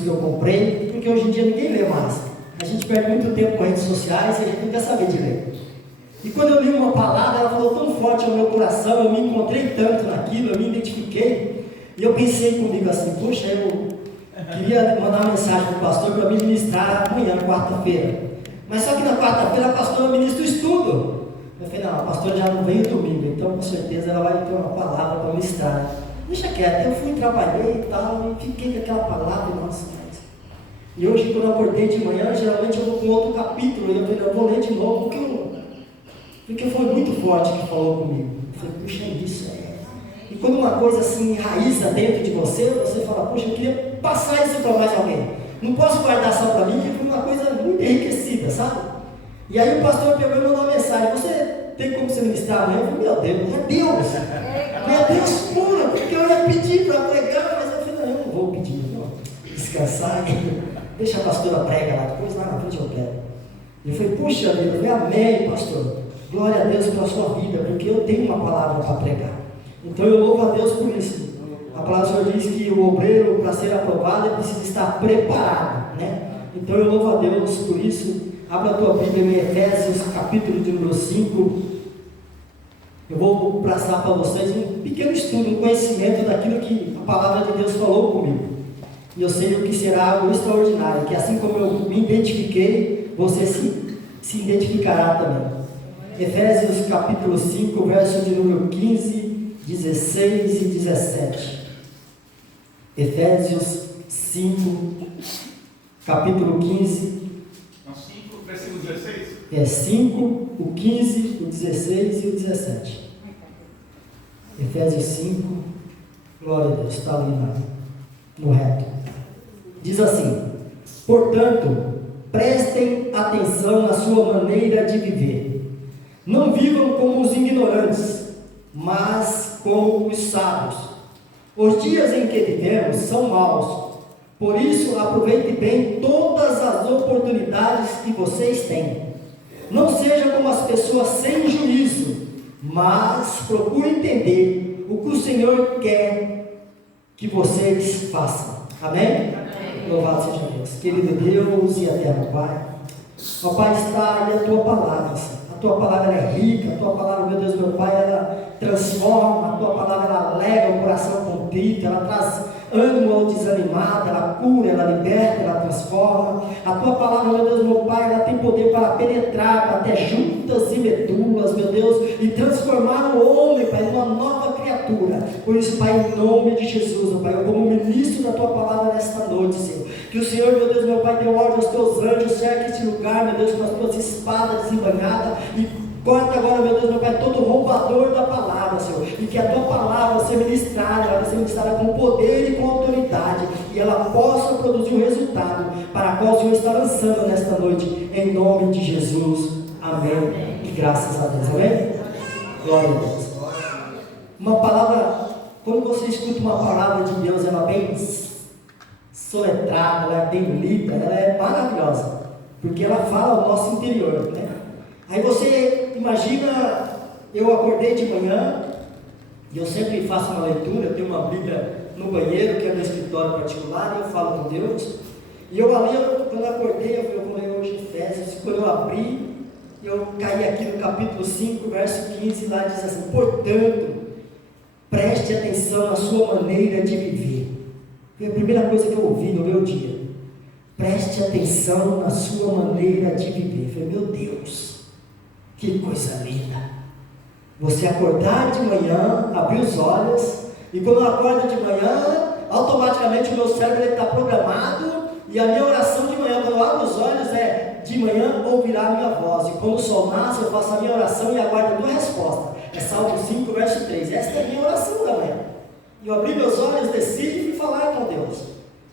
que eu comprei, porque hoje em dia ninguém lê mais. A gente perde muito tempo com redes sociais e a gente não quer saber de ler. E quando eu li uma palavra, ela falou tão forte ao meu coração, eu me encontrei tanto naquilo, eu me identifiquei, e eu pensei comigo assim, puxa, eu queria mandar uma mensagem para o pastor para me ministrar amanhã, quarta-feira. Mas só que na quarta-feira a pastora ministra o estudo. Eu falei, não, a pastora já não veio domingo, então com certeza ela vai ter uma palavra para ministrar. Deixa quieto, eu fui, trabalhei e tal, e fiquei com aquela palavra, nossa. E hoje, quando eu acordei de manhã, geralmente eu vou com outro capítulo, e eu falei, eu vou ler de novo, porque foi muito forte que falou comigo. Eu falei, puxa, isso é. E quando uma coisa assim enraiza dentro de você, você fala, puxa, eu queria passar isso para mais alguém. Não posso guardar só para mim, porque foi uma coisa muito enriquecida, sabe? E aí o pastor pegou e mandou uma mensagem, você tem como se ministrar amanhã? Eu falei, meu Deus puro, porque eu ia pedir para pregar, mas eu falei, não, eu não vou pedir, não. Descansar, deixa a pastora prega lá, depois lá na frente eu quero. E eu falei, puxa vida, eu falei, amém, pastor, glória a Deus pela sua vida, porque eu tenho uma palavra para pregar. Então eu louvo a Deus por isso. A palavra do Senhor diz que o obreiro, para ser aprovado, ele precisa estar preparado, né? Então eu louvo a Deus por isso. Abra a tua Bíblia em Efésios, capítulo de número 5. Eu vou passar para vocês um pequeno estudo, um conhecimento daquilo que a palavra de Deus falou comigo. E eu sei o que será algo extraordinário, que assim como eu me identifiquei, você se identificará também. Efésios capítulo 5, verso de número 15, 16 e 17. Efésios 5, capítulo 15. Não, 5, versículo 16? É 5, o 15, o 16 e o 17. Efésios 5, glória a Deus, está ali no reto. Diz assim: portanto, prestem atenção na sua maneira de viver. Não vivam como os ignorantes, mas como os sábios. Os dias em que vivemos são maus, por isso aproveite bem todas as oportunidades que vocês têm. Não sejam como as pessoas sem juízo, mas procure entender o que o Senhor quer que vocês façam. Amém? Amém. Louvado seja Deus. Querido Deus e eterno Pai, ó Pai, está aí a Tua palavra, Senhor. A Tua palavra é rica, a Tua palavra, meu Deus, meu Pai, ela transforma, a Tua palavra ela alega o coração contrito, ela traz ânimo ao desanimado, ela cura, ela liberta, ela transforma. A Tua palavra, meu Deus, meu Pai, ela tem poder para penetrar até juntas e medulas, meu Deus, e transformar o homem, Pai, numa nova criatura. Por isso, Pai, em nome de Jesus, meu Pai, eu como ministro da Tua palavra nesta noite, Senhor, que o Senhor, meu Deus, meu Pai, dê ordem aos Teus anjos, cerque este lugar, meu Deus, com as Tuas espadas desembanhadas, e corta agora, meu Deus, meu Pai, todo roubador da palavra, Senhor, e que a Tua palavra vai ser ministrada, ela vai ser ministrada com poder e com autoridade, e ela possa produzir o resultado para o qual o Senhor está lançando nesta noite, em nome de Jesus, amém, e graças a Deus, amém? Glória a Deus. Uma palavra, quando você escuta uma palavra de Deus, ela é bem soletrada, ela é bem lida, ela é maravilhosa, porque ela fala ao nosso interior, né? Aí você imagina, eu acordei de manhã, e eu sempre faço uma leitura, eu tenho uma Bíblia no banheiro, que é meu escritório particular, e eu falo com Deus, e eu ali, quando eu acordei, eu vou ler hoje Efésios, e quando eu abri, eu caí aqui no capítulo 5, verso 15, lá diz assim: portanto, preste atenção na sua maneira de viver. Foi a primeira coisa que eu ouvi no meu dia. Preste atenção na sua maneira de viver. Eu falei, meu Deus, que coisa linda. Você acordar de manhã, abrir os olhos, e quando eu acordo de manhã, automaticamente o meu cérebro está programado, e a minha oração de manhã, quando eu abro os olhos, é: de manhã ouvirá a minha voz, e quando o sol nasce, eu faço a minha oração e aguardo a minha resposta. É Salmo 5, verso 3. Esta é a minha oração da manhã. E eu abri meus olhos, desci e fui falar com Deus.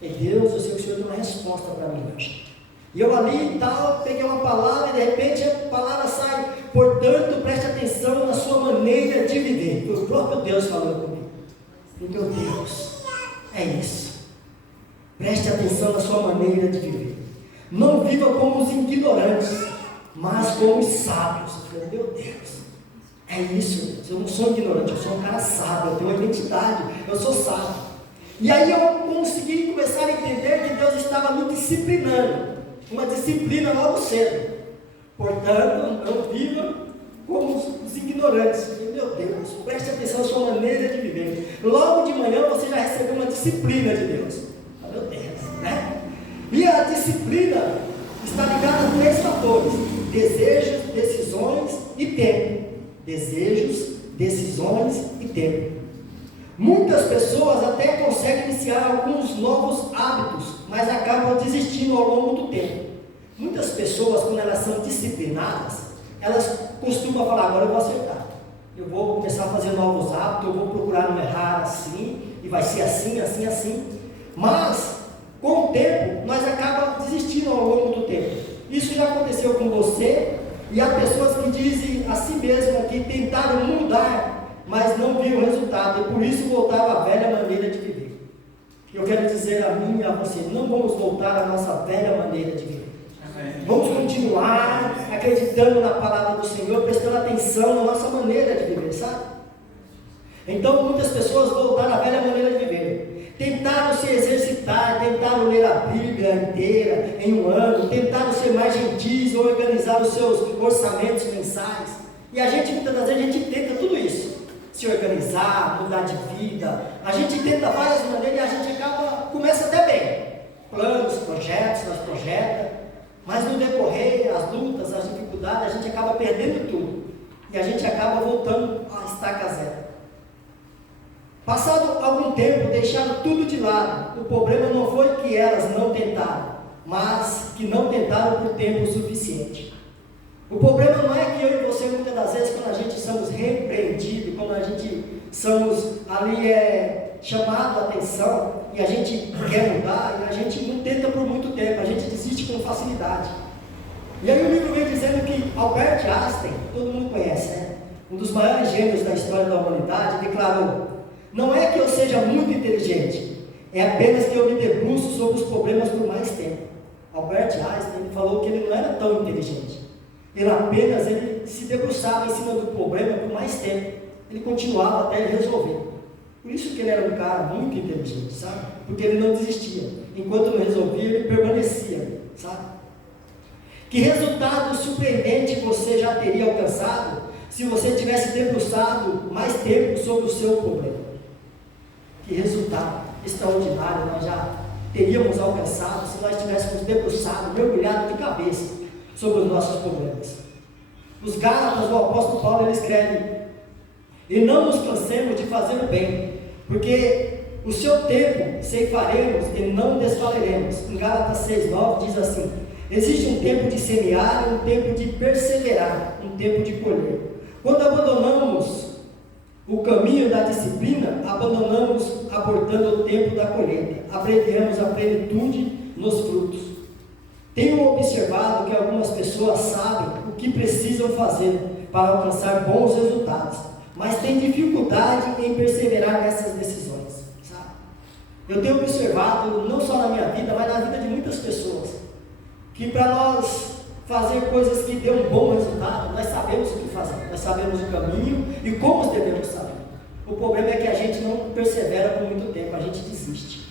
E Deus, eu sei que o Senhor tem uma resposta para mim hoje. E eu ali e tal, peguei uma palavra, e de repente a palavra sai: portanto, preste atenção na sua maneira de viver. Foi o próprio Deus falando comigo. E meu Deus, é isso. Preste atenção na sua maneira de viver. Não viva como os ignorantes, mas como os sábios. Eu falei, meu Deus, é isso, Deus. Eu não sou ignorante, eu sou um cara sábio, eu tenho uma identidade, eu sou sábio. E aí eu consegui começar a entender que Deus disciplinando, uma disciplina logo cedo. Portanto, não viva como os ignorantes. Meu Deus, preste atenção na sua maneira de viver. Logo de manhã você já recebeu uma disciplina de Deus. Meu Deus, né? E a disciplina está ligada a 3 fatores: desejos, decisões e tempo. Desejos, decisões e tempo. Muitas pessoas até conseguem iniciar alguns novos hábitos, mas acabam desistindo ao longo do tempo. Muitas pessoas, quando elas são disciplinadas, elas costumam falar: agora eu vou acertar, eu vou começar a fazer novos hábitos, eu vou procurar não errar assim, e vai ser assim, assim, assim. Mas, com o tempo, nós acabamos desistindo ao longo do tempo. Isso já aconteceu com você, e há pessoas que dizem a si mesmas que tentaram mudar, mas não viram o resultado, e por isso voltaram à velha maneira de viver. Eu quero dizer a mim e a você: não vamos voltar à nossa velha maneira de viver. Vamos continuar acreditando na palavra do Senhor, prestando atenção na nossa maneira de viver, sabe? Então muitas pessoas voltaram à velha maneira de viver. Tentaram se exercitar, tentaram ler a Bíblia inteira em um ano, tentaram ser mais gentis, organizar os seus orçamentos mensais. E a gente, muitas das vezes, a gente tenta tudo isso. Se organizar, mudar de vida. A gente tenta várias maneiras e a gente começa até bem. Planos, projetos, nós projetamos. Mas no decorrer, as lutas, as dificuldades, a gente acaba perdendo tudo. E a gente acaba voltando à estaca zero. Passado algum tempo, deixaram tudo de lado. O problema não foi que elas não tentaram, mas que não tentaram por tempo suficiente. O problema não é que eu e você, muitas das vezes, quando a gente somos repreendidos, quando a gente somos ali chamado a atenção, e a gente quer mudar, e a gente não tenta por muito tempo, a gente desiste com facilidade. E aí o livro vem dizendo que Albert Einstein, todo mundo conhece, né? Um dos maiores gênios da história da humanidade, declarou: não é que eu seja muito inteligente, é apenas que eu me debruço sobre os problemas por mais tempo. Albert Einstein falou que ele não era tão inteligente. Ele se debruçava em cima do problema por mais tempo. Ele continuava até ele resolver. Por isso que ele era um cara muito inteligente, sabe? Porque ele não desistia. Enquanto não resolvia, ele permanecia, sabe? Que resultado surpreendente você já teria alcançado se você tivesse debruçado mais tempo sobre o seu problema? Que resultado extraordinário nós já teríamos alcançado se nós tivéssemos debruçado, mergulhado de cabeça sobre os nossos problemas. Os Gálatas, o apóstolo Paulo, ele escreve: e não nos cansemos de fazer o bem, porque o seu tempo ceifaremos e não desfaleremos. Em Gálatas 6:9 diz assim: existe um tempo de semear, um tempo de perseverar, um tempo de colher. Quando abandonamos o caminho da disciplina, abandonamos abortando o tempo da colheita, abreviamos a plenitude nos frutos. Tenho observado que algumas pessoas sabem o que precisam fazer para alcançar bons resultados, mas têm dificuldade em perseverar nessas decisões, sabe? Eu tenho observado, não só na minha vida, mas na vida de muitas pessoas, que para nós fazer coisas que dêem um bom resultado, nós sabemos o que fazer, nós sabemos o caminho e como devemos saber. O problema é que a gente não persevera por muito tempo, a gente desiste.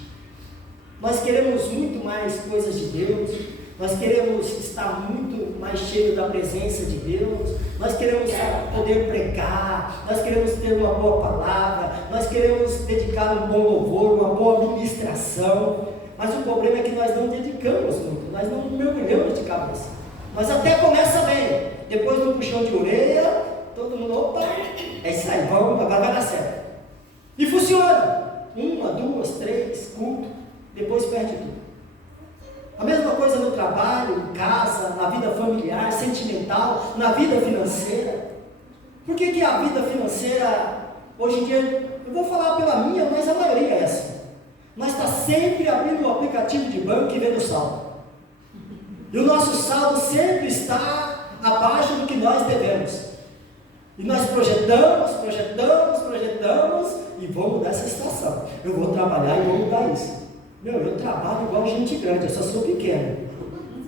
Nós queremos muito mais coisas de Deus, nós queremos estar muito mais cheios da presença de Deus, nós queremos poder pregar, nós queremos ter uma boa palavra, nós queremos dedicar um bom louvor, uma boa ministração, mas o problema é que nós não dedicamos muito, nós não mergulhamos de cabeça. Nós até começa bem, depois do puxão de orelha, todo mundo, opa, é isso aí, vamos, agora vai dar certo. E funciona, 1, 2, 3, culto, depois perde tudo. A mesma coisa no trabalho, em casa, na vida familiar, sentimental, na vida financeira. Por que a vida financeira, hoje em dia, eu vou falar pela minha, mas a maioria é essa. Nós está sempre abrindo o aplicativo de banco e vendo o saldo. E o nosso saldo sempre está abaixo do que nós devemos. E nós projetamos e vamos mudar essa situação. Eu vou trabalhar e vou mudar isso. Eu trabalho igual gente grande, eu só sou pequeno.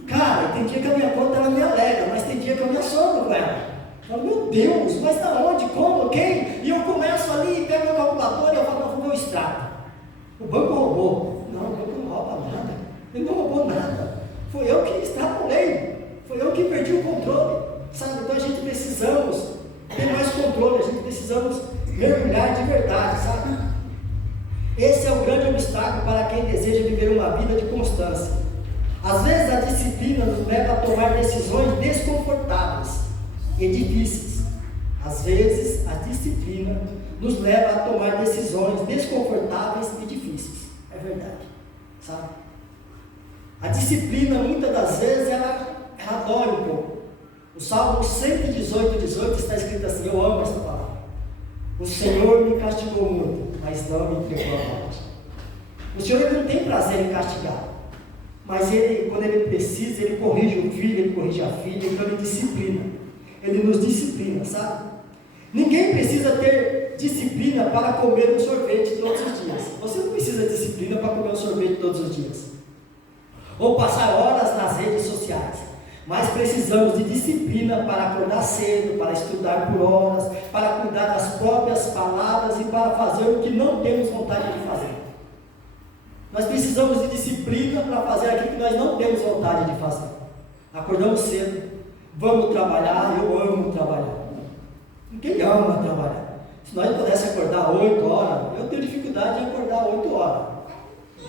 Cara, tem dia que a minha conta ela me alegra, mas tem dia que eu me assombro com ela. Eu falo, meu Deus, mas da onde, como, quem? E eu começo ali, pego meu calculador e eu falo, não, vou ver o extrato. O banco roubou. Não, o banco não rouba nada. Ele não roubou nada. mergulhar de verdade, sabe? Esse é o grande obstáculo para quem deseja viver uma vida de constância. Às vezes a disciplina nos leva a tomar decisões desconfortáveis e difíceis. Às vezes a disciplina nos leva a tomar decisões desconfortáveis e difíceis. É verdade, sabe? A disciplina, muitas das vezes, ela dói um pouco. O Salmo 118, 18 está escrito assim, eu amo essa palavra. O Senhor me castigou muito, mas não me entregou a morte. O Senhor ele não tem prazer em castigar, mas Ele, quando Ele precisa, Ele corrige o filho, Ele corrige a filha, então Ele disciplina. Ele nos disciplina, sabe? Ninguém precisa ter disciplina para comer um sorvete todos os dias. Você não precisa de disciplina para comer um sorvete todos os dias. Ou passar horas nas redes sociais. Mas precisamos de disciplina para acordar cedo, para estudar por horas, para cuidar das próprias palavras e para fazer o que não temos vontade de fazer. Nós precisamos de disciplina para fazer aquilo que nós não temos vontade de fazer. Acordamos cedo, vamos trabalhar, eu amo trabalhar. Ninguém ama trabalhar. Se nós pudéssemos acordar 8 horas, eu tenho dificuldade de acordar 8 horas.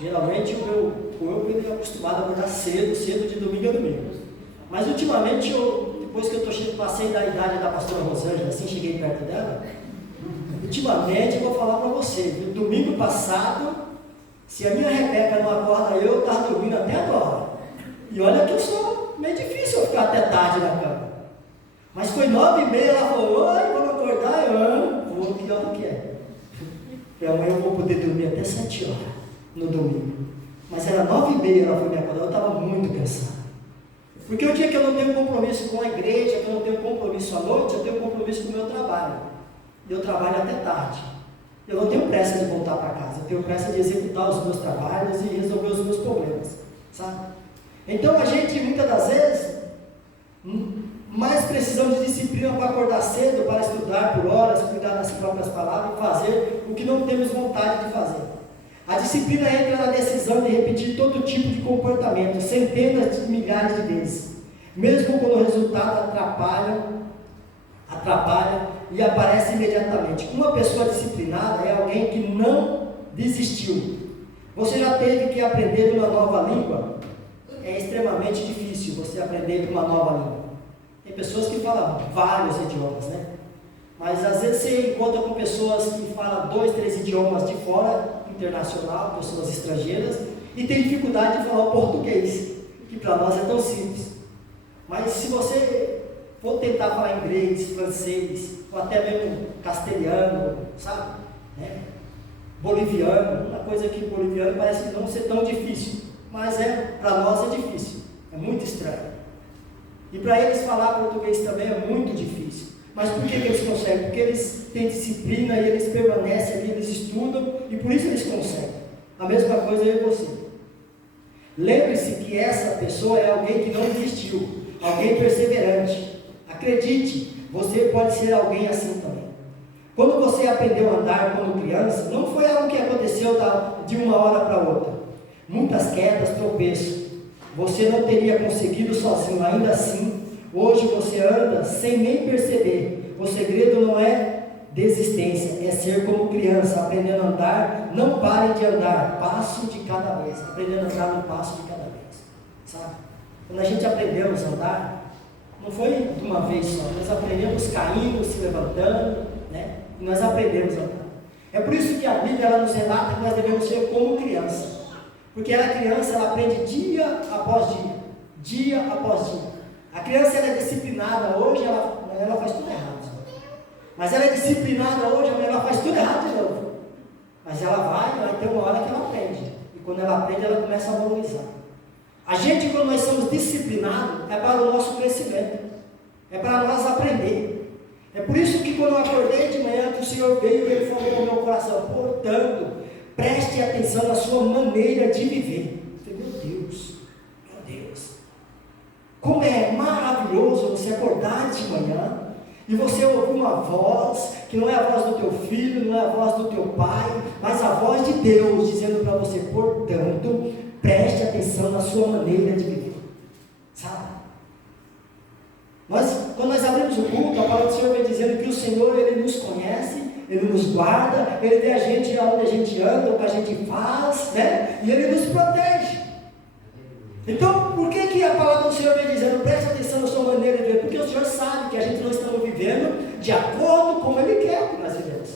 Geralmente o meu corpo ele é acostumado a acordar cedo de domingo a domingo. Mas ultimamente, depois que eu passei da idade da pastora Rosângela, assim cheguei perto dela, ultimamente eu vou falar para você, no domingo passado, se a minha Rebeca não acorda eu estava dormindo até agora. E olha que eu sou meio difícil eu ficar até tarde na cama. Mas foi 9h30, ela falou, oi, vamos acordar, eu amo, vou que hora que é. E amanhã eu vou poder dormir até 7 horas no domingo. Mas era 9h30, ela foi me acordar, eu estava muito cansado. Porque o dia que eu não tenho compromisso com a igreja, que eu não tenho compromisso à noite, eu tenho compromisso com o meu trabalho. E eu trabalho até tarde. Eu não tenho pressa de voltar para casa, eu tenho pressa de executar os meus trabalhos e resolver os meus problemas, sabe? Então a gente, muitas das vezes, mais precisamos de disciplina para acordar cedo, para estudar por horas, cuidar das próprias palavras e fazer o que não temos vontade de fazer. A disciplina entra na decisão de repetir todo tipo de comportamento, centenas de milhares de vezes, mesmo quando o resultado atrapalha e aparece imediatamente. Uma pessoa disciplinada é alguém que não desistiu. Você já teve que aprender uma nova língua? É extremamente difícil você aprender uma nova língua. Tem pessoas que falam vários idiomas, né? Mas às vezes você encontra com pessoas que falam 2, 3 idiomas de fora, internacional, pessoas estrangeiras, e tem dificuldade de falar o português, que para nós é tão simples. Mas se você for tentar falar inglês, francês, ou até mesmo castelhano, sabe? Né? Boliviano, uma coisa que boliviano parece não ser tão difícil, mas para nós é difícil, é muito estranho. E para eles falar português também é muito difícil. Mas por que eles conseguem? Porque eles têm disciplina e eles permanecem ali, eles estudam e por isso eles conseguem. A mesma coisa eu e você. Lembre-se que essa pessoa é alguém que não desistiu, alguém perseverante. Acredite, você pode ser alguém assim também. Quando você aprendeu a andar como criança, não foi algo que aconteceu de uma hora para outra. Muitas quedas, tropeços. Você não teria conseguido sozinho, ainda assim. Hoje você anda sem nem perceber. O segredo não é desistência, é ser como criança, aprendendo a andar. Não pare de andar, passo de cada vez, aprendendo a andar no passo de cada vez, sabe? Quando a gente aprendemos a andar, não foi de uma vez só, nós aprendemos caindo, se levantando, né? E nós aprendemos a andar. É por isso que a Bíblia ela nos relata que nós devemos ser como criança, porque a criança ela aprende dia após dia, dia após dia. A criança ela é disciplinada hoje, ela faz tudo errado. Mas ela é disciplinada hoje, ela faz tudo errado de novo. Mas ela vai ter uma hora que ela aprende. E quando ela aprende, ela começa a valorizar. A gente, quando nós somos disciplinados, é para o nosso crescimento. É para nós aprender. É por isso que quando eu acordei de manhã, que o Senhor veio e Ele falou no meu coração, portanto, preste atenção na sua maneira de viver. Eu falei, meu Deus. Como é maravilhoso você acordar de manhã e você ouvir uma voz, que não é a voz do teu filho, não é a voz do teu pai, mas a voz de Deus dizendo para você, portanto, preste atenção na sua maneira de viver. Sabe? Quando nós abrimos o culto, a palavra do Senhor vem dizendo que o Senhor, Ele nos conhece Ele nos guarda, Ele vê a gente onde a gente anda, o que a gente faz, né? E Ele nos protege. Então, por que a palavra do Senhor vem dizendo, preste atenção na sua maneira de ver? Porque o Senhor sabe que a gente não está vivendo de acordo com Ele quer que nós vivemos.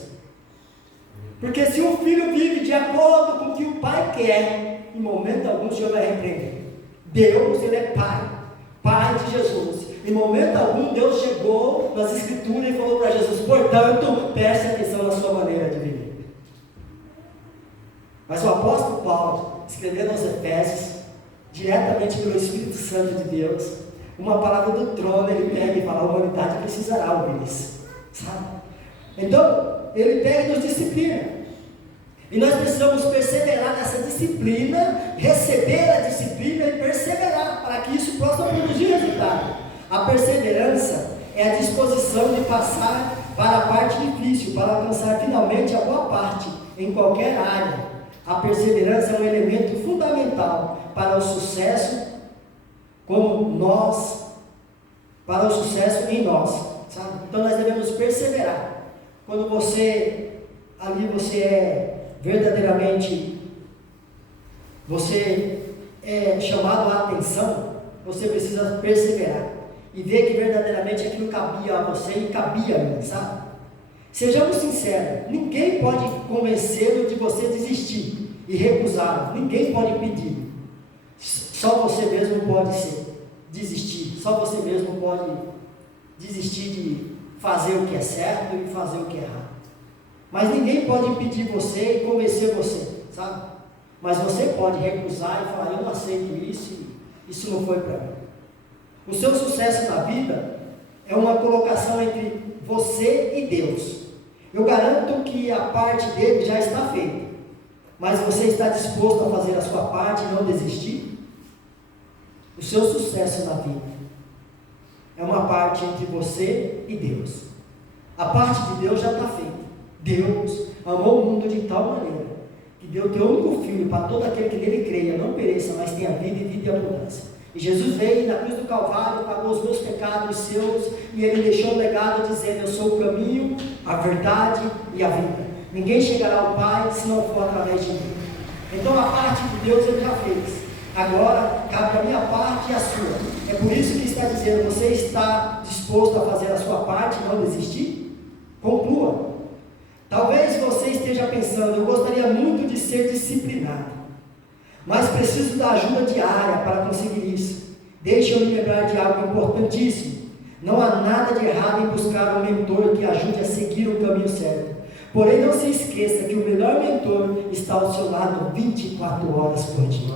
Porque se o filho vive de acordo com o que o pai quer, em momento algum o Senhor vai repreender. Deus, Ele é Pai, Pai de Jesus. Em momento algum Deus chegou nas Escrituras e falou para Jesus, portanto, preste atenção na sua maneira de viver. Mas o apóstolo Paulo, escrevendo aos Efésios, diretamente pelo Espírito Santo de Deus, uma palavra do trono, ele pega e fala, a humanidade precisará ouvir isso, sabe? Então, ele pega e nos disciplina, e nós precisamos perseverar nessa disciplina, receber a disciplina e perseverar, para que isso possa produzir resultado. A perseverança é a disposição de passar para a parte difícil, para alcançar finalmente a boa parte, em qualquer área. A perseverança é um elemento fundamental para o sucesso para o sucesso em nós, sabe? Então nós devemos perseverar. Quando você é verdadeiramente, você é chamado a atenção, você precisa perseverar e ver que verdadeiramente aquilo cabia a você e cabia a mim, sabe? Sejamos sinceros, ninguém pode convencê-lo de você desistir e recusá-lo, ninguém pode pedir. Só você mesmo pode desistir, só você mesmo pode desistir de fazer o que é certo e fazer o que é errado. Mas ninguém pode impedir você e convencer você, sabe? Mas você pode recusar e falar, eu não aceito isso não foi para mim. O seu sucesso na vida é uma colocação entre você e Deus. Eu garanto que a parte dele já está feita, mas você está disposto a fazer a sua parte e não desistir? O seu sucesso na vida é uma parte entre você e Deus. A parte de Deus já está feita. Deus amou o mundo de tal maneira que deu o teu único filho para todo aquele que nele creia, não pereça, mas tenha vida e vida em abundância. E Jesus veio na cruz do Calvário, pagou os meus pecados, os seus, e Ele deixou um legado dizendo, eu sou o caminho, a verdade e a vida. Ninguém chegará ao Pai se não for através de mim. Então a parte de Deus Ele já fez. Agora cabe a minha parte e a sua. É por isso que está dizendo, você está disposto a fazer a sua parte e não desistir? Conclua. Talvez você esteja pensando, eu gostaria muito de ser disciplinado, mas preciso da ajuda diária para conseguir isso. Deixa-me lembrar de algo importantíssimo. Não há nada de errado em buscar um mentor que ajude a seguir o caminho certo. Porém, não se esqueça que o melhor mentor está ao seu lado 24 horas por dia.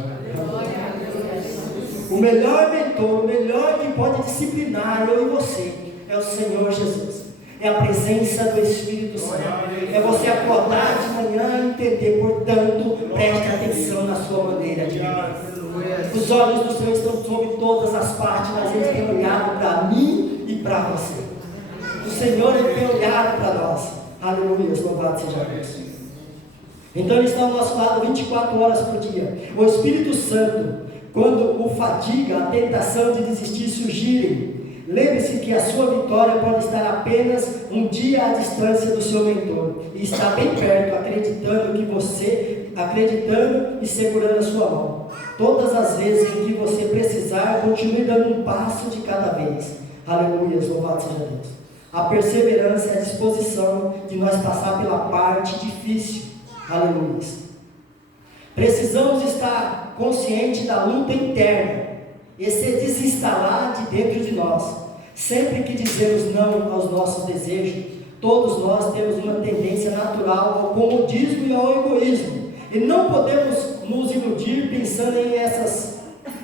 O melhor mentor, o melhor que pode disciplinar eu e você, é o Senhor Jesus. É a presença do Espírito Santo. É você acordar de manhã e entender, portanto, preste atenção na sua maneira de viver. Os olhos do Senhor estão sobre todas as partes, mas Ele tem olhado para mim e para você. O Senhor Ele tem olhado para nós. Aleluia, louvado seja Deus. Então Ele está ao nosso lado 24 horas por dia. O Espírito Santo, quando o fadiga, a tentação de desistir surgirem, lembre-se que a sua vitória pode estar apenas um dia à distância do seu mentor e está bem perto, acreditando e segurando a sua mão. Todas as vezes em que você precisar, continue dando um passo de cada vez. Aleluia, louvado seja Deus. A perseverança é a disposição de nós passar pela parte difícil. Aleluia. Precisamos estar conscientes da luta interna e se desinstalar de dentro de nós. Sempre que dizemos não aos nossos desejos, todos nós temos uma tendência natural ao comodismo e ao egoísmo. E não podemos nos iludir pensando em essas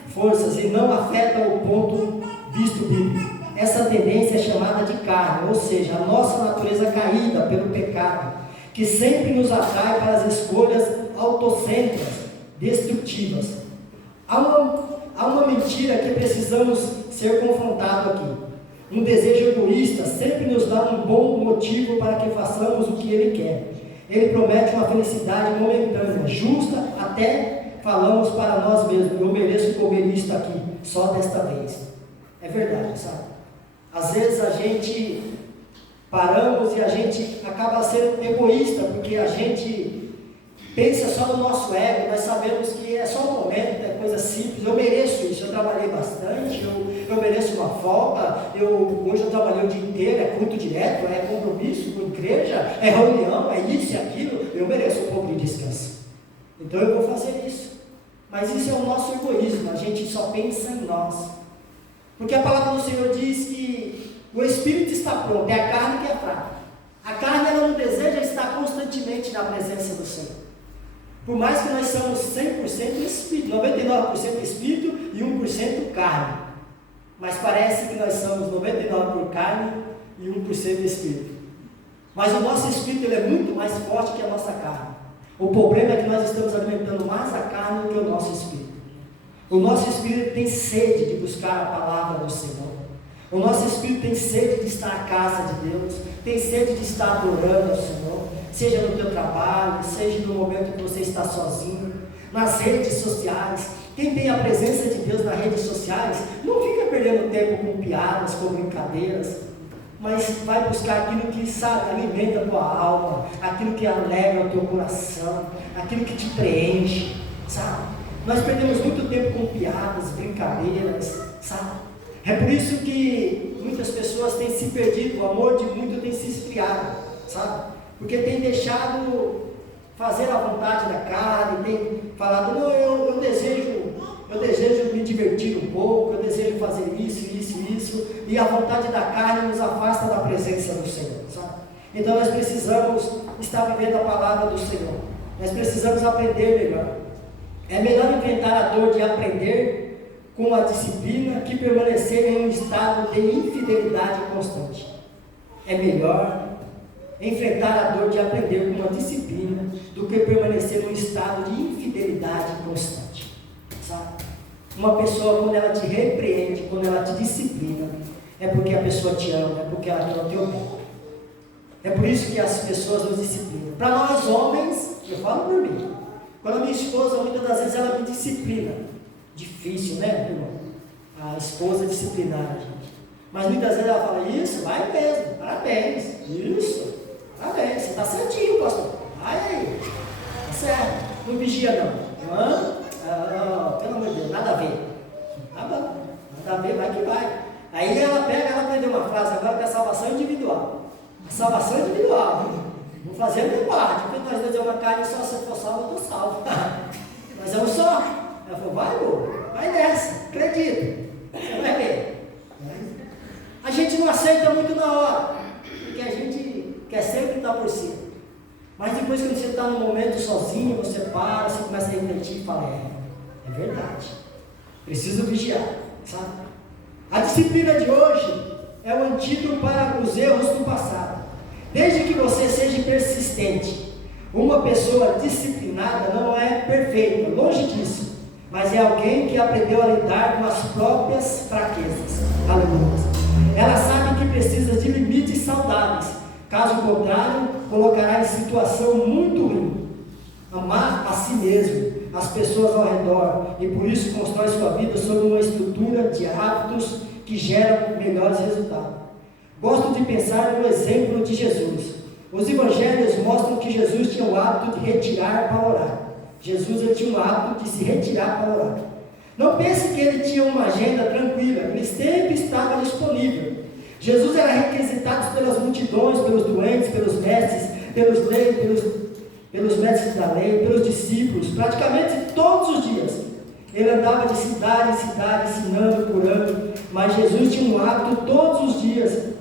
forças e não afetam o ponto visto bíblico. Essa tendência é chamada de carne, ou seja, a nossa natureza caída pelo pecado, que sempre nos atrai para as escolhas autocêntricas, destrutivas. Há uma mentira que precisamos ser confrontados aqui. Um desejo egoísta sempre nos dá um bom motivo para que façamos o que ele quer. Ele promete uma felicidade momentânea, justa, até falamos para nós mesmos, eu mereço comer isto aqui, só desta vez. É verdade, sabe? Às vezes a gente paramos e a gente acaba sendo egoísta, porque a gente pensa só no nosso ego. Nós sabemos que é só um momento, é coisa simples. Eu mereço isso, eu trabalhei bastante, eu mereço uma folga, hoje eu trabalhei o dia inteiro, é culto direto, é compromisso com a igreja, é reunião, é isso e aquilo, eu mereço um pouco de descanso. Então eu vou fazer isso. Mas isso é o nosso egoísmo, a gente só pensa em nós. Porque a palavra do Senhor diz que o espírito está pronto, é a carne que é fraca. A carne, ela não deseja estar constantemente na presença do Senhor. Por mais que nós somos 100% espírito, 99% espírito e 1% carne. Mas parece que nós somos 99% por carne e 1% espírito. Mas o nosso espírito, ele é muito mais forte que a nossa carne. O problema é que nós estamos alimentando mais a carne do que o nosso espírito. O nosso espírito tem sede de buscar a palavra do Senhor. O nosso espírito tem sede de estar na casa de Deus, tem sede de estar adorando ao Senhor, seja no teu trabalho, seja no momento que você está sozinho, nas redes sociais. Quem tem a presença de Deus nas redes sociais, não fica perdendo tempo com piadas, com brincadeiras, mas vai buscar aquilo que, sabe, alimenta a tua alma, aquilo que alegra o teu coração, aquilo que te preenche, sabe? Nós perdemos muito tempo com piadas, brincadeiras, sabe? É por isso que muitas pessoas têm se perdido, o amor de muito tem se esfriado, sabe? Porque tem deixado fazer a vontade da carne, tem falado, não, eu desejo me divertir um pouco, eu desejo fazer isso, e a vontade da carne nos afasta da presença do Senhor, sabe? Então nós precisamos estar vivendo a palavra do Senhor, nós precisamos aprender melhor. É melhor enfrentar a dor de aprender com a disciplina que permanecer em um estado de infidelidade constante. É melhor enfrentar a dor de aprender com a disciplina do que permanecer em um estado de infidelidade constante, sabe? Uma pessoa, quando ela te repreende, quando ela te disciplina, é porque a pessoa te ama, é porque ela quer o teu bem. É por isso que as pessoas nos disciplinam. Para nós homens, eu falo por mim, quando a minha esposa, muitas das vezes, ela me disciplina. Difícil, né, irmão? A esposa disciplinar a gente. Mas muitas vezes ela fala, isso, vai mesmo, parabéns, isso, parabéns, você está certinho, pastor. Vai aí, tá certo, não vigia não. Pelo amor de Deus, nada a ver. Tá bom, nada a ver, vai que vai. Aí ela aprendeu uma frase agora que é a salvação individual. A salvação individual, vou fazer a minha parte, porque nós dois é uma carne só, se eu for salvo, eu estou salvo. Mas é um só. Ela falou, vai, amor, vai nessa, acredita, você vai ver. A gente não aceita muito na hora, porque a gente quer sempre estar por cima. Mas depois que você está num momento sozinho, você para, você começa a refletir e fala, é verdade, preciso vigiar, sabe? A disciplina de hoje é o antídoto para os erros do passado. Desde que você seja persistente, uma pessoa disciplinada não é perfeita, longe disso, mas é alguém que aprendeu a lidar com as próprias fraquezas. Aleluia. Ela sabe que precisa de limites saudáveis, caso contrário, colocará em situação muito ruim. Amar a si mesmo, as pessoas ao redor, e por isso constrói sua vida sobre uma estrutura de hábitos que geram melhores resultados. Gosto de pensar no exemplo de Jesus. Os evangelhos mostram que Jesus tinha o hábito de retirar para orar. Jesus ele tinha o hábito de se retirar para orar. Não pense que ele tinha uma agenda tranquila, ele sempre estava disponível. Jesus era requisitado pelas multidões, pelos doentes, pelos mestres, pelos mestres da lei, pelos discípulos, praticamente todos os dias. Ele andava de cidade em cidade, ensinando, curando, mas Jesus tinha um hábito todos os dias.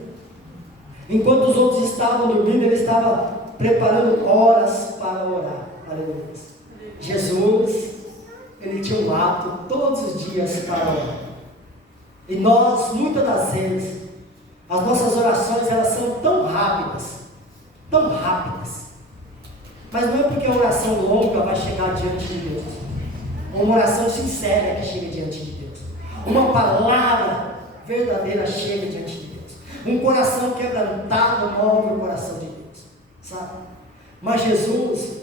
Enquanto os outros estavam dormindo, ele estava preparando horas para orar. Aleluia. Jesus, ele tinha um hábito todos os dias para orar. E nós, muitas das vezes, as nossas orações, elas são tão rápidas, mas não é porque a oração longa vai chegar diante de Deus, uma oração sincera que chega diante de Deus, uma palavra verdadeira chega diante de Deus, um coração quebrantado move o coração de Deus, sabe? Mas Jesus,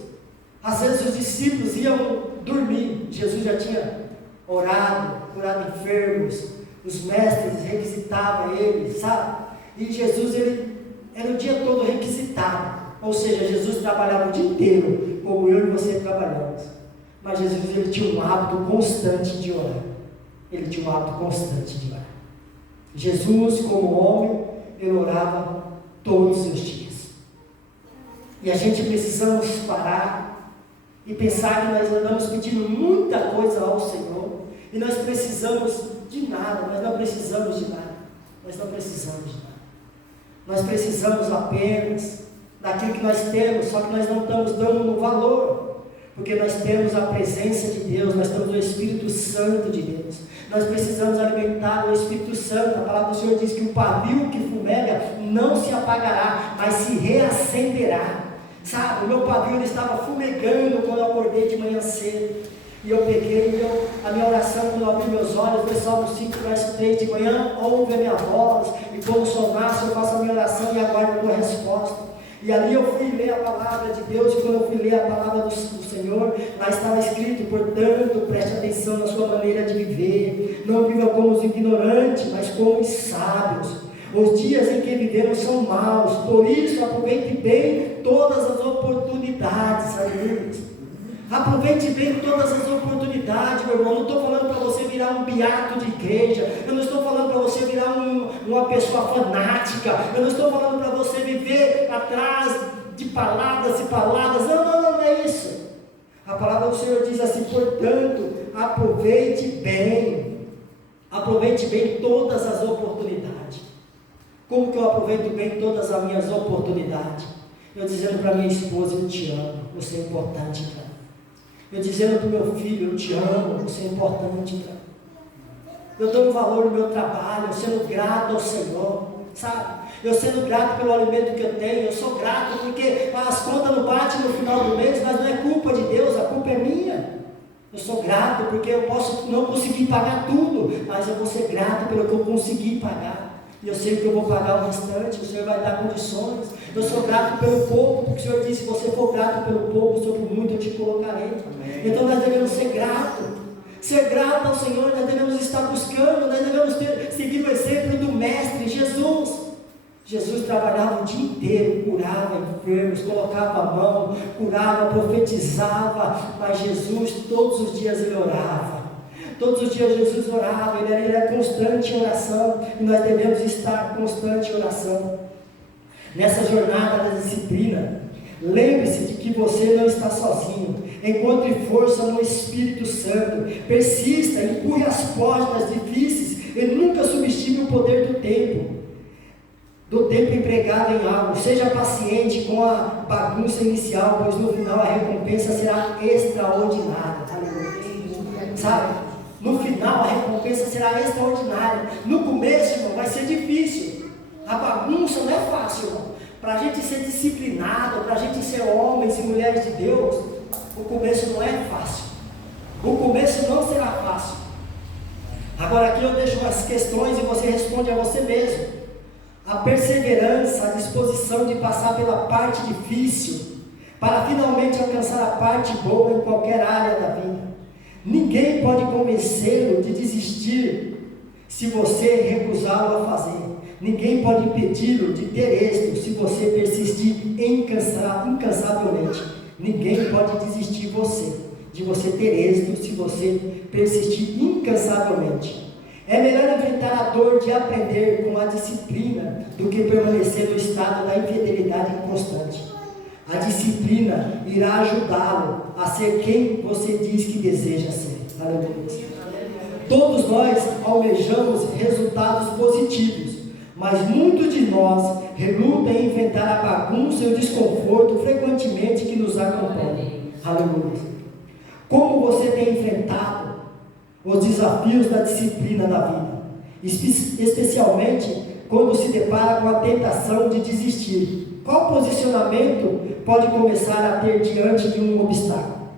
às vezes os discípulos iam dormir, Jesus já tinha orado, curado enfermos, os mestres requisitavam ele, sabe? E Jesus, ele era o dia todo requisitado. Ou seja, Jesus trabalhava o dia inteiro, como eu e você trabalhamos. Mas Jesus, ele tinha um hábito constante de orar. Ele tinha um hábito constante de orar. Jesus, como homem, ele orava todos os dias. E a gente precisamos parar e pensar que nós andamos pedindo muita coisa ao Senhor. E nós precisamos de nada, nós não precisamos de nada. Nós não precisamos de nada. Nós precisamos apenas daquilo que nós temos, só que nós não estamos dando no valor, porque nós temos a presença de Deus, nós temos o Espírito Santo de Deus. Nós precisamos alimentar o Espírito Santo. A palavra do Senhor diz que o pavio que fumega não se apagará, mas se reacenderá. Sabe, o meu pavio ele estava fumegando quando eu acordei de manhã cedo. E eu peguei, a minha oração quando eu abri meus olhos foi Salmo 5, verso 3, de manhã ouve a minha voz, e quando o sol nasce eu faço a minha oração e aguardo a tua resposta. E ali eu fui ler a palavra de Deus, e quando eu fui ler a palavra do Senhor, lá estava escrito: portanto, preste atenção na sua maneira de viver, não viva como os ignorantes, mas como os sábios. Os dias em que vivemos são maus, por isso aproveite bem todas as oportunidades, aleluia. Aproveite bem todas as oportunidades, meu irmão. Não estou falando para você virar um beato de igreja, eu não estou falando para você virar uma pessoa fanática, eu não estou falando para você viver atrás de palavras e palavras, não é isso. A palavra do Senhor diz assim: portanto, aproveite bem todas as oportunidades. Como que eu aproveito bem todas as minhas oportunidades? Eu dizendo para minha esposa: eu te amo, você é importante para mim. Eu dizendo para o meu filho: eu te amo, você é importante para mim. Eu dou valor no meu trabalho, eu sendo grato ao Senhor, sabe? Eu sendo grato pelo alimento que eu tenho, eu sou grato porque as contas não batem no final do mês, mas não é culpa de Deus, a culpa é minha. Eu sou grato porque eu posso não conseguir pagar tudo, mas eu vou ser grato pelo que eu consegui pagar. E eu sei que eu vou pagar o restante, o Senhor vai dar condições. Eu sou grato pelo pouco, porque o Senhor disse: se você for grato pelo pouco, sobre muito eu te colocarei. Amém. Então nós devemos ser gratos. Ser grato ao Senhor, nós devemos estar buscando, nós devemos seguir o exemplo do Mestre Jesus. Jesus trabalhava o dia inteiro, curava enfermos, colocava a mão, curava, profetizava, mas Jesus todos os dias ele orava. Todos os dias Jesus orava, ele era constante em oração, e nós devemos estar constante em oração. Nessa jornada da disciplina, lembre-se de que você não está sozinho. Encontre força no Espírito Santo, persista, empurre as portas difíceis e nunca subestime o poder do tempo empregado em algo. Seja paciente com a bagunça inicial, pois no final a recompensa será extraordinária. Sabe? No final a recompensa será extraordinária. No começo, irmão, vai ser difícil. A bagunça não é fácil, irmão. Para a gente ser disciplinado, para a gente ser homens e mulheres de Deus, o começo não é fácil. O começo não será fácil. Agora aqui eu deixo as questões e você responde a você mesmo. A perseverança, a disposição de passar pela parte difícil, para finalmente alcançar a parte boa em qualquer área da vida. Ninguém pode convencê-lo de desistir se você recusá-lo a fazer. Ninguém pode impedi-lo de ter êxito se você persistir incansavelmente. Ninguém pode desistir de você ter êxito se você persistir incansavelmente. É melhor enfrentar a dor de aprender com a disciplina do que permanecer no estado da infidelidade inconstante. A disciplina irá ajudá-lo a ser quem você diz que deseja ser. Aleluia. Todos nós almejamos resultados positivos, mas muitos de nós relutam em enfrentar a bagunça e o desconforto frequentemente que nos acompanha. Aleluia. Como você tem enfrentado os desafios da disciplina da vida, especialmente quando se depara com a tentação de desistir? Qual posicionamento pode começar a ter diante de um obstáculo?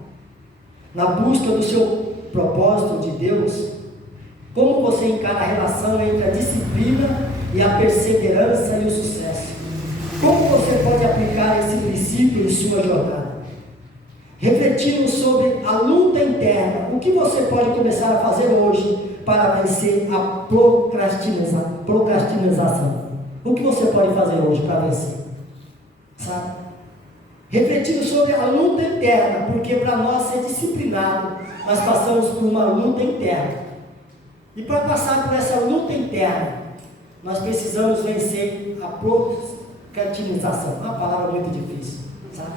Na busca do seu propósito de Deus, como você encara a relação entre a disciplina e a perseverança e o sucesso? Como você pode aplicar esse princípio em sua jornada? Refletindo sobre a luta interna, o que você pode começar a fazer hoje para vencer a procrastinação? O que você pode fazer hoje para vencer? Sabe? Refletindo sobre a luta interna, porque para nós ser disciplinado, nós passamos por uma luta interna. E para passar por essa luta interna, nós precisamos vencer a procrastinação. Uma palavra muito difícil, sabe?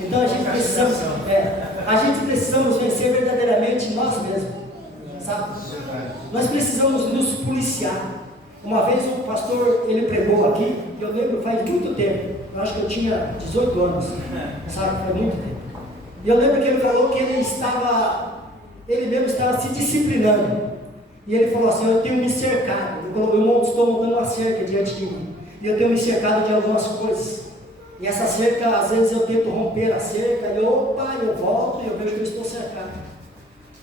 Então a gente precisamos vencer verdadeiramente nós mesmos, sabe? Nós precisamos nos policiar. Uma vez o pastor, ele pregou aqui, eu lembro, faz muito tempo, eu acho que eu tinha 18 anos, sabe? Faz muito tempo. E eu lembro que ele falou que ele mesmo estava se disciplinando. E ele falou assim: eu tenho me cercado, eu estou montando uma cerca diante de mim, e eu tenho me cercado de algumas coisas, e essa cerca, às vezes eu tento romper a cerca, e eu volto, e eu vejo que eu estou cercado,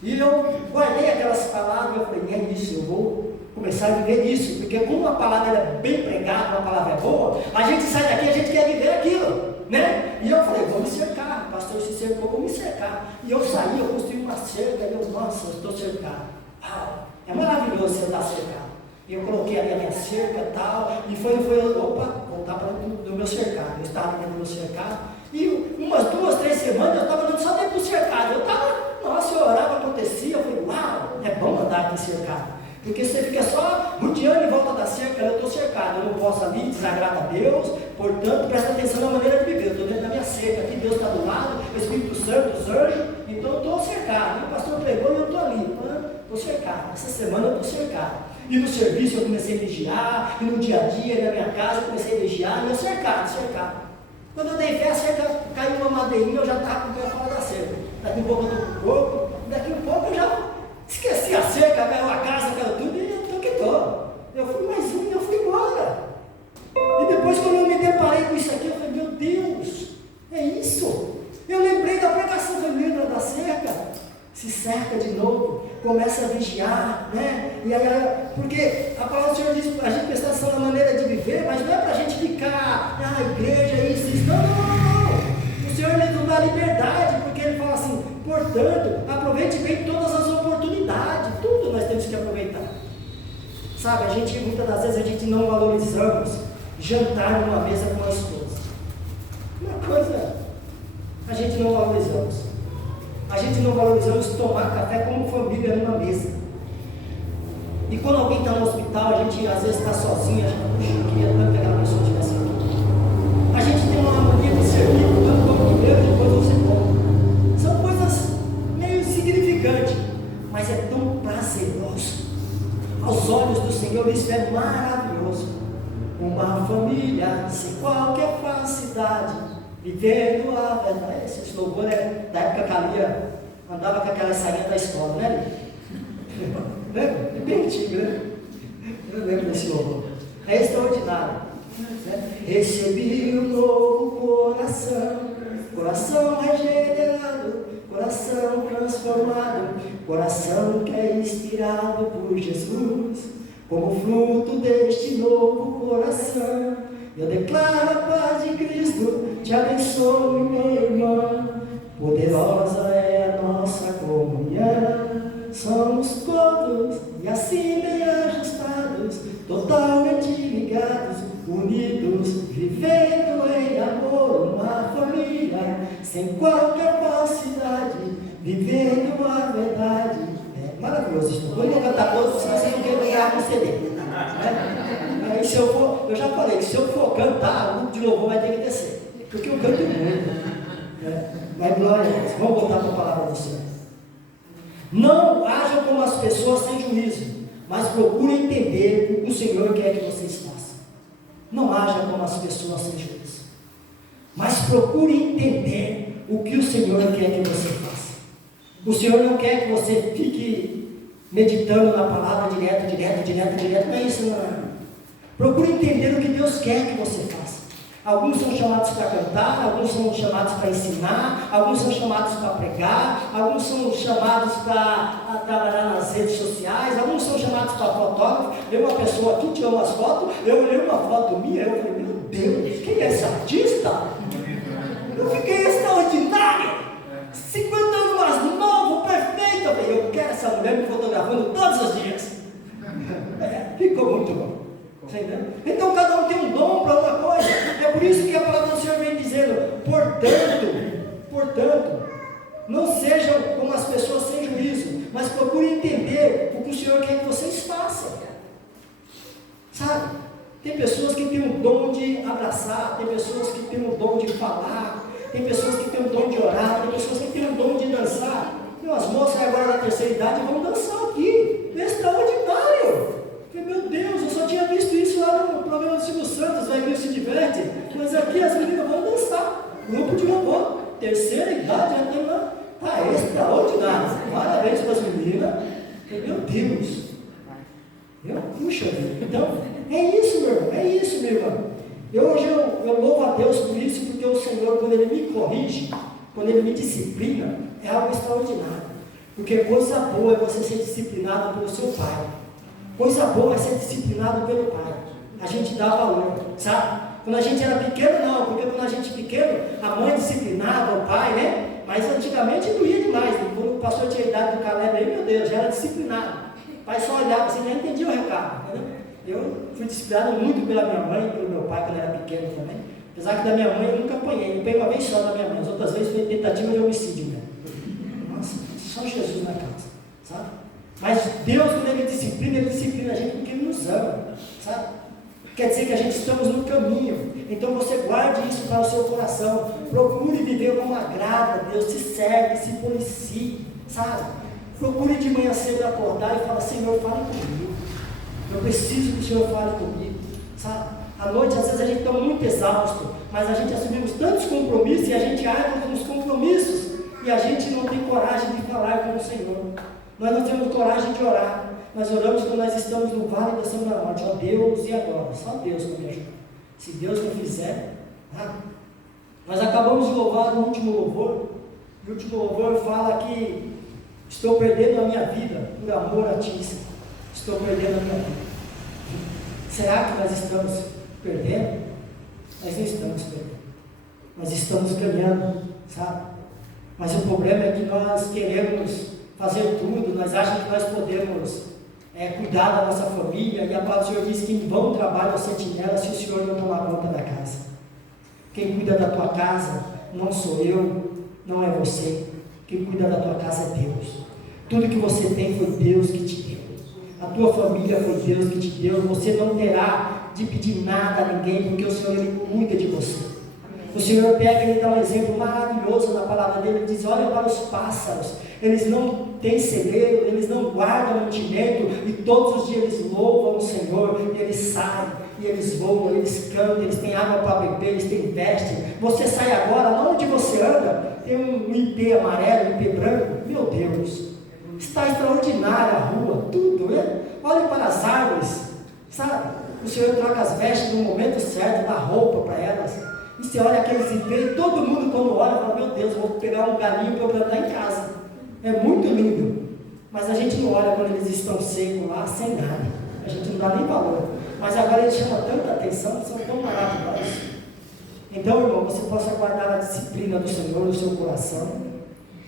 e eu guardei aquelas palavras, eu falei: é isso, eu vou começar a viver isso, porque como uma palavra é bem pregada, uma palavra é boa, a gente sai daqui, a gente quer viver aquilo, né? E eu falei: vou me cercar, o pastor se cercou, vou me cercar, e eu saí, eu construí uma cerca, e eu, nossa, eu estou cercado, é maravilhoso você estar cercado. E eu coloquei ali a minha cerca e tal, e voltar para dentro do meu cercado. Eu estava dentro do meu cercado, e umas 2, 3 semanas eu estava andando só dentro do cercado. Eu orava, acontecia, eu falei: uau, é bom andar aqui cercado. Porque você fica só rodeando em volta da cerca, eu estou cercado, eu não posso ali, desagrada a Deus, portanto, presta atenção na maneira de viver. Eu estou dentro da minha cerca, aqui Deus está do lado, o Espírito Santo, os anjos, então eu estou cercado. E o pastor pregou e eu estou ali, estou cercado. Essa semana eu estou cercado. E no serviço eu comecei a vigiar, e no dia a dia, na minha casa, eu comecei a vigiar, e eu cercado. Quando eu dei fé, a cerca caiu uma madeirinha, eu já estava com o pé fora da cerca. Daqui um pouco eu estou com o corpo, daqui um pouco eu já esqueci a cerca, caiu a casa, caiu tudo, e eu estou que estou. Eu fui mais um e eu fui embora. E depois, quando eu me deparei com isso aqui, eu falei: meu Deus, é isso. Eu lembrei da pregação, eu lembro da cerca. Se cerca de novo, começa a vigiar, né? E aí, porque a palavra do Senhor diz para a gente prestar atenção na maneira de viver, mas não é para a gente ficar, igreja, isso. Não. O Senhor nos dá liberdade, porque Ele fala assim: portanto, aproveite bem todas as oportunidades, tudo nós temos que aproveitar. Sabe, muitas das vezes a gente não valorizamos jantar numa mesa com a esposa. Uma coisa, a gente não valorizamos. A gente não valorizamos tomar café como família numa mesa. E quando alguém está no hospital, a gente às vezes está sozinho, a gente fala: puxa, eu queria tanto que aquela pessoa estivesse aqui. A gente tem uma mania de servir, tanto como primeiro, depois você come. São coisas meio insignificantes, mas é tão prazeroso. Aos olhos do Senhor isso é maravilhoso. Uma família sem qualquer falsidade, vivendo a verdade. Esse louvor é da época que a Lia andava com aquela sainha da escola, né, Lia? Lembra? É bem antigo, né? Eu lembro desse louvor. É extraordinário. Né? Recebi um novo coração regenerado, coração transformado, coração que é inspirado por Jesus. Como fruto deste novo coração, eu declaro a paz de Cristo, te abençoo, minha irmã. Poderosa é a nossa comunhão, somos todos e assim bem ajustados, totalmente ligados, unidos, vivendo em amor, uma família, sem qualquer falsidade, vivendo a verdade. É maravilhoso isso. Quando eu cantar todos, vocês não querem ganhar no CD. Né? Aí, eu já falei que se eu for cantar, o grupo de louvor vai ter que descer, porque eu canto muito. Mas glória a Deus. Vamos voltar para a palavra do Senhor. Não hajam como as pessoas sem juízo, mas procurem entender o que o Senhor quer que vocês façam. Não hajam como as pessoas sem juízo, mas procurem entender o que o Senhor quer que você faça. O Senhor não quer que você fique meditando na palavra direto, não é isso, não. Procure entender o que Deus quer que você faça. Alguns são chamados para cantar, alguns são chamados para ensinar, alguns são chamados para pregar, alguns são chamados para trabalhar nas redes sociais, alguns são chamados para fotógrafo. Eu, uma pessoa aqui, tirou umas fotos, eu olhei uma foto minha, eu falei: meu Deus, quem é esse artista? Eu fiquei extraordinário, 50 anos mais novo, perfeito. Eu falei: eu quero essa mulher me fotografando todos os dias. Ficou muito bom. Entendeu? Então cada um tem um dom para uma coisa. É por isso que a palavra do Senhor vem dizendo: portanto, não sejam como as pessoas sem juízo, mas procurem entender o que o Senhor quer que vocês façam. Sabe? Tem pessoas que têm o dom de abraçar, tem pessoas que têm o dom de falar, tem pessoas que têm o dom de orar, tem pessoas que têm o dom de dançar. Tem umas moças agora da terceira idade vão dançar aqui, extraordinário. Meu Deus, eu só tinha visto isso lá no programa do Silvio Santos, vai que se diverte, mas aqui as meninas vão dançar, grupo de robô, terceira idade, já tem lá, está extraordinário. Parabéns para as meninas. Meu Deus. Puxa vida. Então, é isso, meu irmão, é isso, meu irmão. Hoje eu louvo a Deus por isso, porque o Senhor, quando Ele me corrige, quando Ele me disciplina, é algo extraordinário. Porque coisa boa é você ser disciplinado pelo seu pai. Coisa boa é ser disciplinado pelo pai. A gente dá valor, sabe? Quando a gente era pequeno, não, porque quando a gente pequeno, a mãe disciplinava, o pai, né? Mas antigamente doía demais. Quando o pastor tinha a idade do Caleb aí, meu Deus, já era disciplinado. O pai só olhava assim, já entendia o recado, entendeu? Eu fui disciplinado muito pela minha mãe e pelo meu pai quando eu era pequeno também. Apesar que da minha mãe eu nunca apanhei. Eu apanhei uma vez só da minha mãe. As outras vezes foi tentativa de homicídio mesmo. Nossa, só Jesus na casa, sabe? Mas Deus, quando Ele disciplina a gente porque Ele nos ama, sabe? Quer dizer que a gente estamos no caminho. Então você guarde isso para o seu coração. Procure viver como agrada a Deus. Se serve, se policie, sabe? Procure de manhã cedo acordar e falar: Senhor, fale comigo. Eu preciso que o Senhor fale comigo, sabe? À noite, às vezes a gente está muito exausto, mas a gente assumimos tantos compromissos e a gente arca com os compromissos e a gente não tem coragem de falar com o Senhor. Nós não temos coragem de orar. Nós oramos quando nós estamos no vale da sombra da morte. Ó Deus, e agora? Só Deus para me ajudar. Se Deus não fizer, nós acabamos de louvar no último louvor. O último louvor fala que estou perdendo a minha vida por amor a Ti, Senhor. Estou perdendo a minha vida. Será que nós estamos perdendo? Nós não estamos perdendo. Nós estamos ganhando, sabe? Mas o problema é que nós queremos fazer tudo, nós achamos que nós podemos cuidar da nossa família, e a palavra do Senhor diz que em vão trabalha o sentinela se o Senhor não tomar conta da casa. Quem cuida da tua casa não sou eu, não é você. Quem cuida da tua casa é Deus. Tudo que você tem foi Deus que te deu. A tua família foi Deus que te deu. Você não terá de pedir nada a ninguém, porque o Senhor Ele cuida de você. O Senhor pega e dá um exemplo maravilhoso na palavra dele. Ele diz: olha para os pássaros, eles não têm celeiro, eles não guardam mantimento, e todos os dias eles louvam o Senhor, e eles saem, e eles voam, eles cantam, eles têm água para beber, eles têm veste. Você sai agora, onde você anda, tem um IP amarelo, IP branco, meu Deus, está extraordinária a rua, tudo, né? Olhe para as árvores, sabe? O Senhor troca as vestes no momento certo, dá roupa para elas. E você olha aqueles IP e todo mundo quando olha fala: meu Deus, vou pegar um galinho para eu plantar em casa. É muito lindo. Mas a gente não olha quando eles estão secos lá, sem nada. A gente não dá nem valor. Mas agora eles chamam tanta atenção, são tão maravilhosos. Então, irmão, você possa guardar a disciplina do Senhor no seu coração.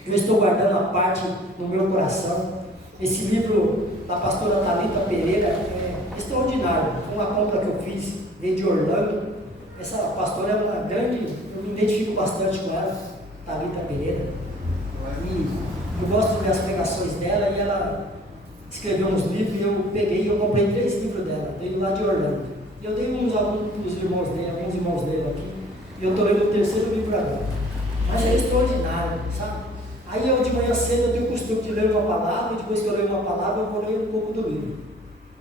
Eu estou guardando a parte no meu coração. Esse livro da pastora Thalita Pereira é extraordinário. Foi uma compra que eu fiz, veio de Orlando. Essa pastora é uma grande, eu me identifico bastante com ela, Thalita Pereira. Eu gosto de ver as pregações dela, e ela escreveu uns livros, e eu peguei e eu comprei 3 livros dela, veio lá de Orlando. E eu dei uns alunos para os irmãos dele, alguns irmãos dele aqui, e eu estou lendo o 3º livro agora. Mas é extraordinário, sabe? Aí eu de manhã cedo eu tenho o costume de ler uma palavra, e depois que eu leio uma palavra, eu vou ler um pouco do livro.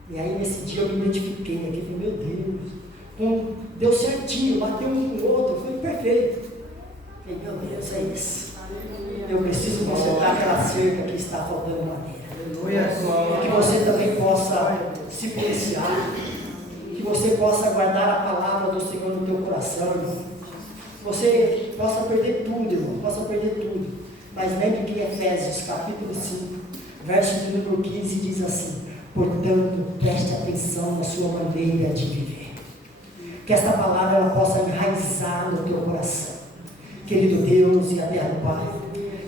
E aí nesse dia eu me identifiquei aqui, falei: meu Deus, deu certinho, bateu um com o outro, foi perfeito. Falei: meu Deus, é isso. Eu preciso consertar aquela cerca que está faltando madeira. Que você também possa se policiar, que você possa guardar a palavra do Senhor no teu coração, irmão. Que você possa perder tudo, irmão, possa perder tudo. Mas lembre que Efésios capítulo 5, verso de número 15 diz assim: portanto, preste atenção na sua maneira de viver. Que esta palavra ela possa enraizar no teu coração. Querido Deus e eterno Pai,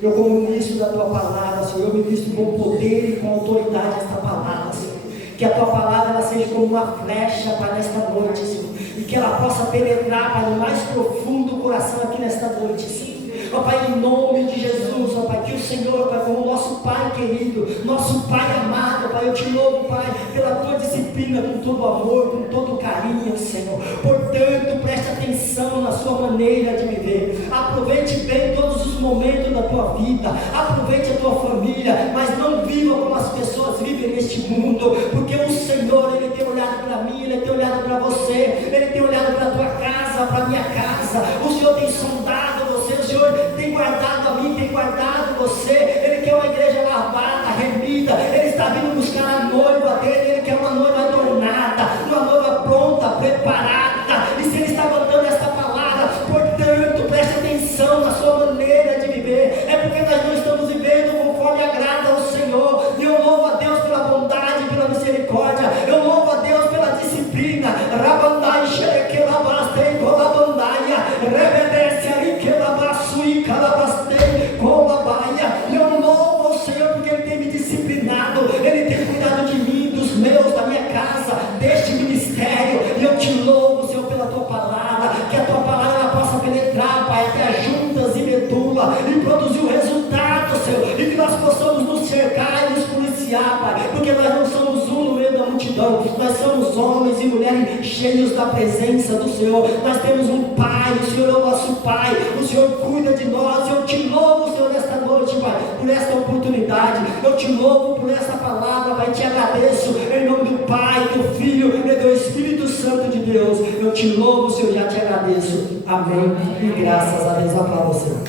eu como ministro da tua palavra, Senhor, eu ministro com poder e com autoridade esta palavra, Senhor. Que a tua palavra ela seja como uma flecha, Pai, nesta noite, Senhor. E que ela possa penetrar, Pai, no mais profundo coração aqui nesta noite, Senhor. Ó Pai, em nome de Jesus, ó Pai, que o Senhor, Pai, como nosso Pai querido, nosso Pai amado, Pai, eu te louvo, Pai, pela tua disciplina, com todo amor, com todo carinho, Senhor. Portanto, preste atenção na sua maneira de viver. Aproveite bem todos os momentos da tua vida. Aproveite a tua família, mas não viva como as pessoas vivem neste mundo, porque o Senhor, Ele tem olhado para mim, Ele tem olhado para você, Ele tem olhado para a tua casa, para a minha casa. O Senhor tem sondado você, o Senhor tem guardado a mim, tem guardado você. Ele quer uma igreja lavada, remida. Ele está vindo buscar a noiva dele. Ele quer uma noiva adornada, uma noiva pronta, preparada. E se Ele está mandando esta palavra, portanto, preste atenção na sua maneira de viver. É porque nós não estamos vivendo conforme agrada ao Senhor. E eu louvo a Deus pela bondade, pela misericórdia. Eu louvo a Deus pela disciplina. Rabandai xerequelabastei colabandaia. Rebedece ali que labasui calabastei colabaia. E eu louvo ao Senhor porque Ele tem me disciplinado. Ele tem cuidado de mim, dos meus, da minha casa, deste ministério. E eu te louvo, Senhor, pela tua palavra. Que a tua palavra ela possa penetrar, Pai, até as juntas e medula e produzir o resultado, Senhor. E que nós possamos nos cercar e nos policiar, Pai, porque nós não somos um no meio da multidão. Nós somos homens e mulheres cheios da presença do Senhor. Nós temos um Pai, o Senhor é o nosso Pai. O Senhor cuida de nós. Eu te louvo, Senhor, nesta noite, Pai, por esta oportunidade. Eu te louvo por esta palavra, Pai. Te agradeço em nome do Pai, do Filho e do Espírito Santo de Deus. Eu te louvo, Senhor, já te agradeço. Amém. E graças a Deus. Aplausos, Senhor.